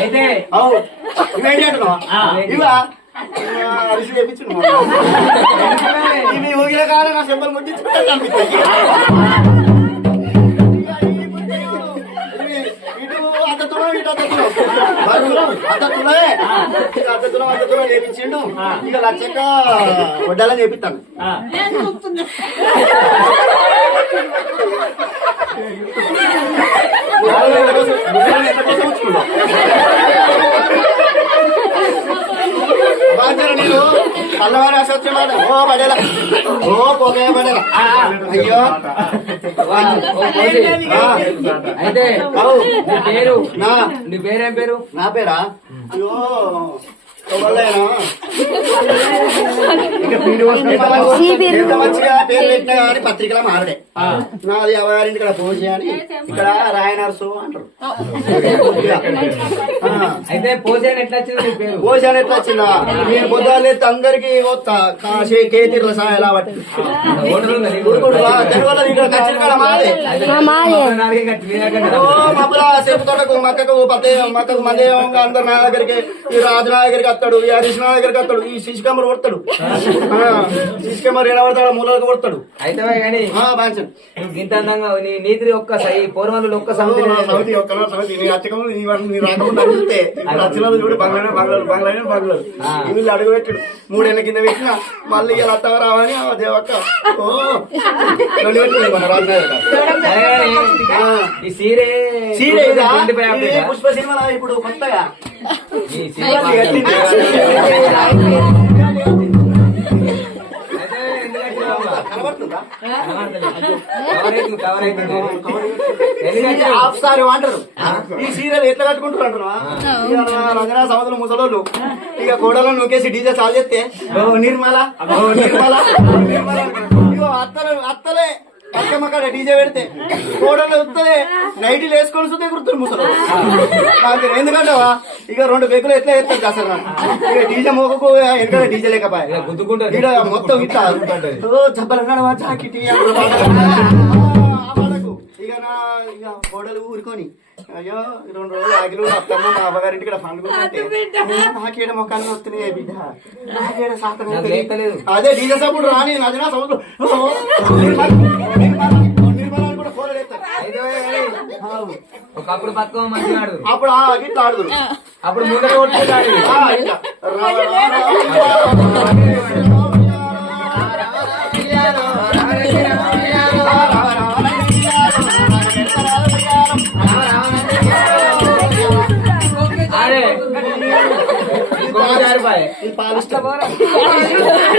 అయితే ఇవేంటి అంటున్నావా ఇవా అరిసి చేపించు ఇవి ఊగిన కాడ నా చెంపలు ముట్టించుకుంటే కనిపిస్తాయి అద్దతులం చేపించిండు ఇక లక్షక వడ్డాలని చేపిస్తాను నేను పల్లవారి అసత్యం ఓ పడేలా ఓ పోగే పడేలా అయ్యో అయితే నీ పేరేం పేరు? నా పేరా అయ్యో మంచిగా పేరు పెట్టినా కానీ పత్రికల మారడే నాది ఎవరింటి ఇక్కడ పోసి అని ఇక్కడ రాయనర్సు అంటారు. అయితే పోసాను ఎట్లా వచ్చింది నీ పేరు? పోసాను ఎట్లా వచ్చిందా నేను పొద్దున్న అందరికి కేతీర్ల సాయలా బట్టి మబ్బుల చెప్పుతోటకు మక్కకు మక్కకు మందేవంగా అందరు నా దగ్గరికి ఈ రాజు నా దగ్గరికి వస్తాడు, ఈ హరీష్ నా దగ్గరికి వస్తాడు, ఈ శిశుకమ్మరు కొడతాడు, శిశుకమ్మరు ఎలా పడతాడు మూలకు కొడతాడు. అయితే కానీ ఇంత అందంగా నీ నీతి ఒక్క పూర్వంలో ఒక్క సమితి సమితి ఒక్క సమితి నీ అచ్చకము నీ రాకుండా అడిగితే వచ్చిన చూడు బంగ్లానే బంగ్లాలు బంగ్లానే బంగ్లాలు వీళ్ళు అడుగు పెట్టాడు 3 ఏళ్ళ కింద పెట్టినా మళ్ళీ ఇలా అత్తగా రావని ఆ దేవక్క మన రాజు పుష్ప సినిమా ఇప్పుడు కొత్తగా అంటారు ఈ సీరియల్ ఎట్లా కట్టుకుంటారు అంటున్నా రంజనా సముద్రం ముసలోళ్ళు ఇక కోడలో నూకేసి డీజే చాలు చేస్తే నిర్మల నిర్మల నిర్మల ఇగో అత్తలే అక్కమ్మక్కడ డీజే పెడితే కోడలు వస్తుంది నైటీలు వేసుకొని వస్తుంది గుర్తులు ముసలు ఎందుకంటావా ఇక 2 బెక్కులు ఎట్లా వేస్తారు అసలు ఇక డీజే మోకకు ఎందుకంటే డీజే లేకపోయా ఇక్కడ మొత్తం ఇట్లా జబ్బలన్నాడవా జాకెట్ ఇక నా ఇక కోడలు ఊరుకొని అయ్యో 2 రోజులు ఆగిలు అత్తమ్మ మా అవ్వగారింటి ఇక్కడ పండుకుంటే నాకేడ మొక్కలు వస్తున్నాయి బిడ్డ నాకేడ శాతం అదే డీజే సప్పుడు రాని నదినా సముద్రం నిర్మలాన్ని కూడా కోరలేస్తారు. ఒకప్పుడు బతుకమ్మ మంచిగా ఆడు అప్పుడు ఇట్లా ఆడుదురు అప్పుడు ముందర కొట్టుకుంటాడు పాలు